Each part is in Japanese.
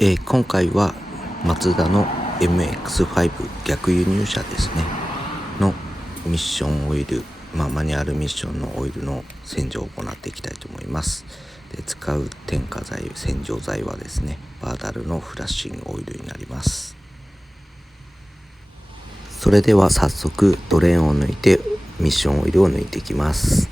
今回はマツダの MX-5 逆輸入車ですねのミッションオイル、マニュアルミッションのオイルの洗浄を行っていきたいと思います。で、使う添加剤、洗浄剤はですね、バーダルのフラッシングオイルになります。それでは早速ドレーンを抜いてミッションオイルを抜いていきます。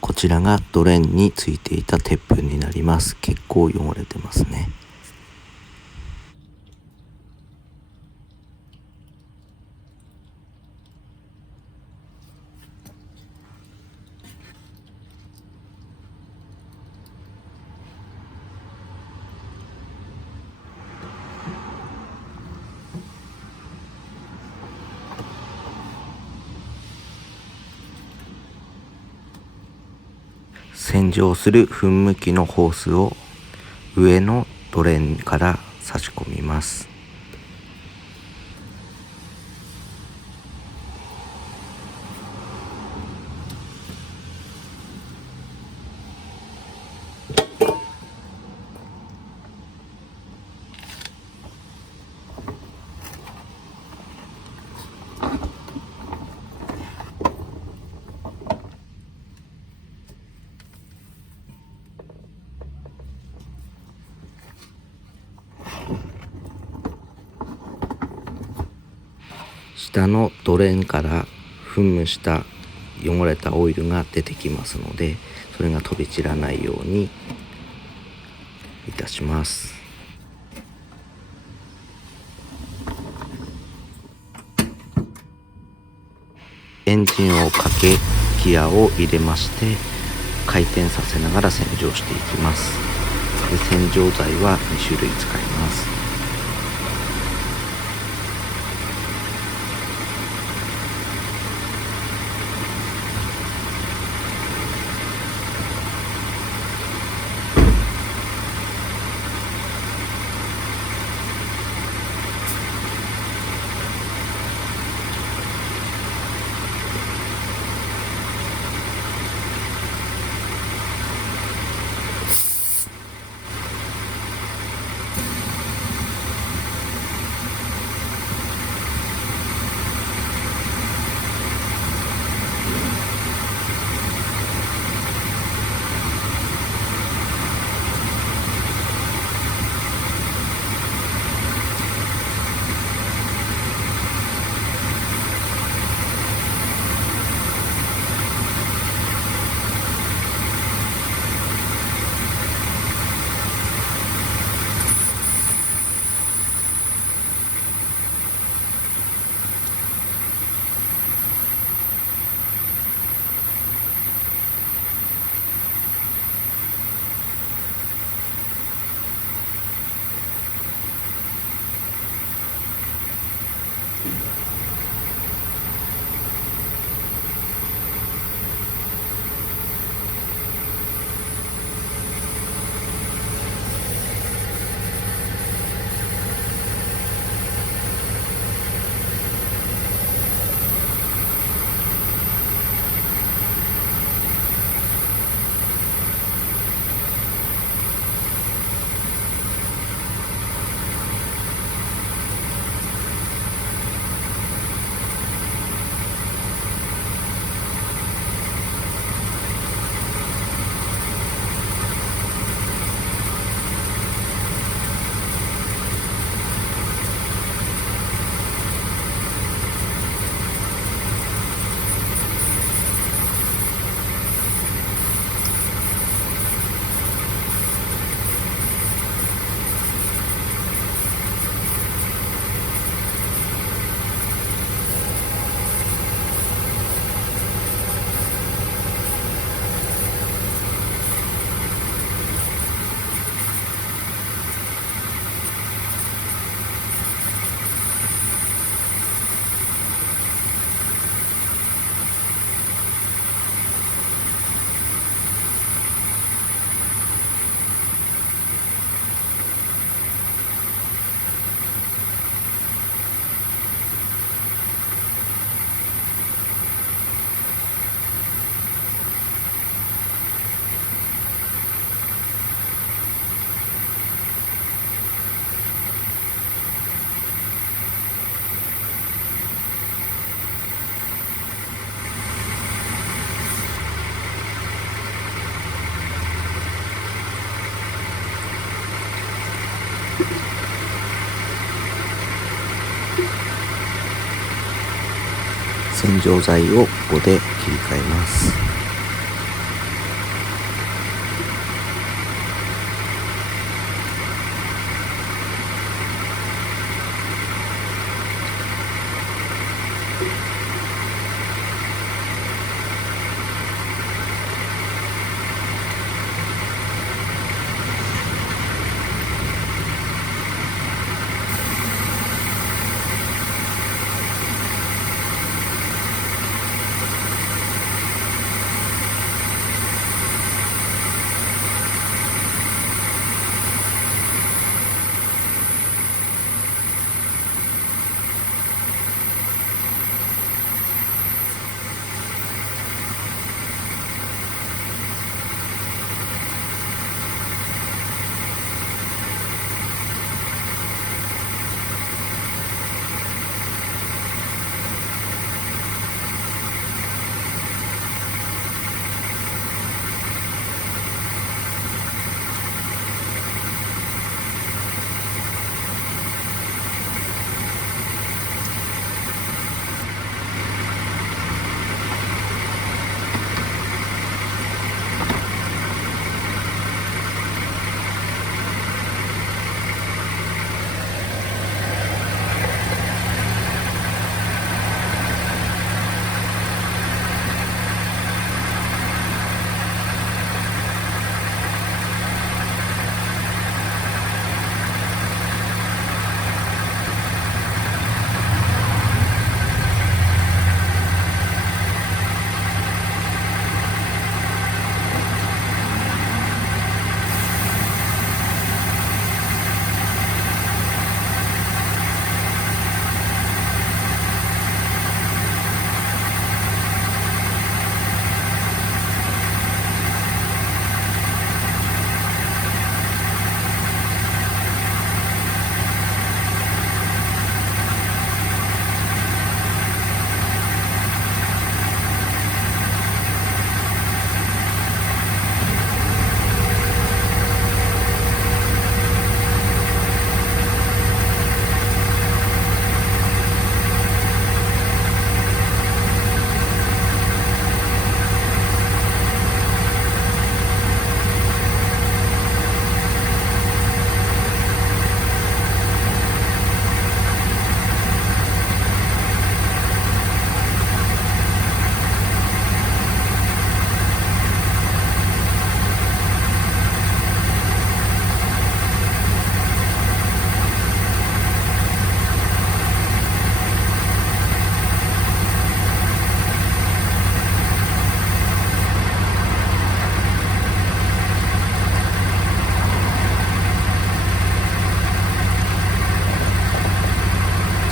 こちらがドレーンについていた鉄粉になります。結構汚れてますね。洗浄する噴霧器のホースを上のドレーンから差し込みます。下のドレーンから噴霧した汚れたオイルが出てきますので、それが飛び散らないようにいたします。エンジンをかけ、ギアを入れまして回転させながら洗浄していきます。で、洗浄剤は2種類使います。洗浄剤をここで切り替えます。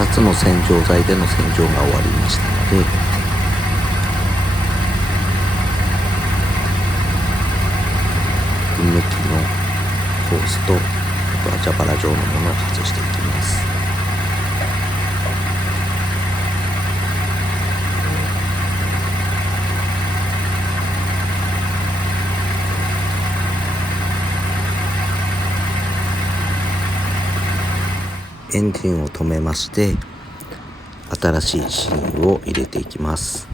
2つの洗浄剤での洗浄が終わりましたので、噴霧器のホースと、あとは蛇腹状のものを外していきます。エンジンを止めまして、新しいシーンを入れていきます。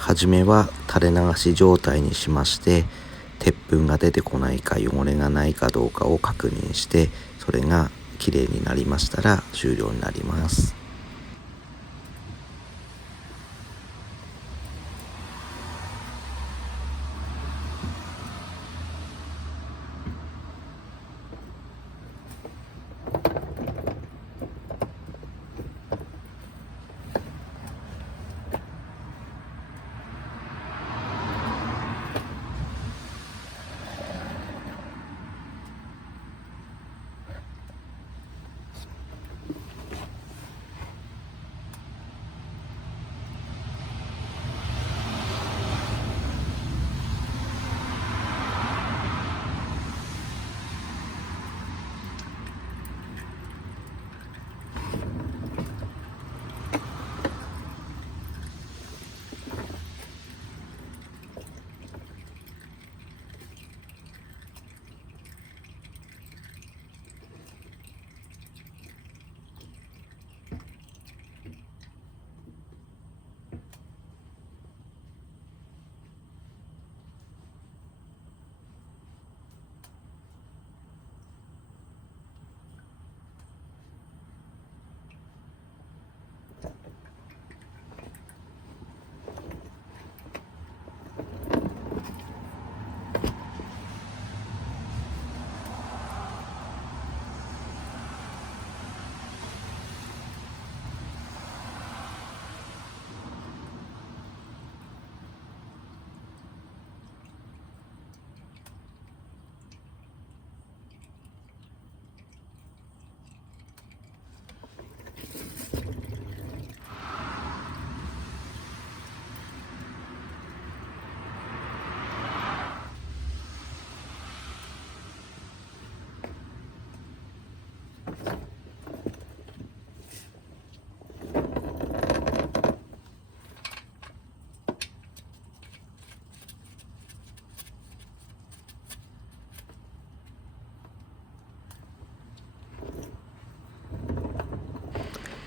はじめは垂れ流し状態にしまして、鉄粉が出てこないか汚れがないかどうかを確認して、それがきれいになりましたら終了になります。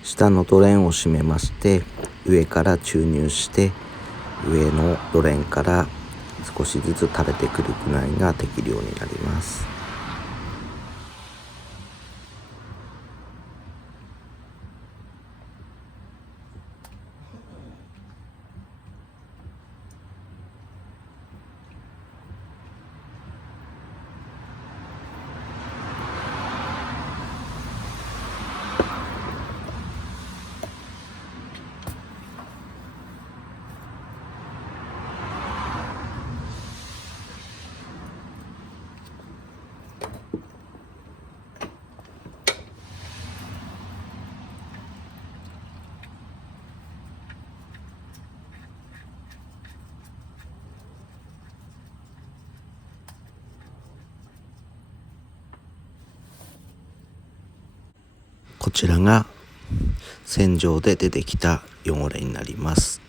下のドレンを閉めまして、上から注入して、上のドレンから少しずつ垂れてくるぐらいが適量になります。こちらが洗浄で出てきた汚れになります。